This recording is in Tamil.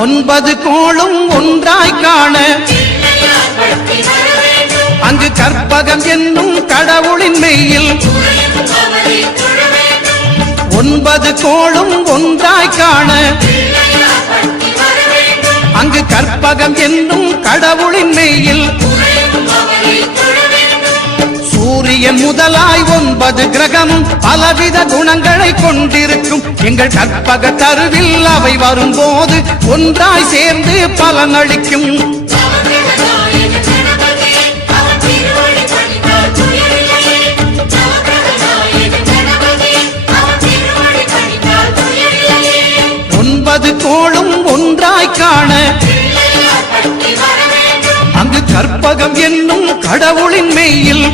ஒன்பது கோளும் ஒன்றாய் காண அங்கு கற்பகம் என்னும் கடவுளின் மெய்யில் ஒன்பது கோளும் ஒன்றாய் காண அங்கு கற்பகம் என்னும் கடவுளின் மெய்யில் சூரியன் முதலாய் 9 கிரகமும் பலவித குணங்களை கொண்டிருக்கும் எங்கள் கற்பக தருவில் அவை வரும்போது ஒன்றாய் சேர்ந்து பலனளிக்கும். ஒன்பது கோளும் ஒன்றாய் காண அங்கு கற்பகம் என்னும் கடவுளின் மெய்யில்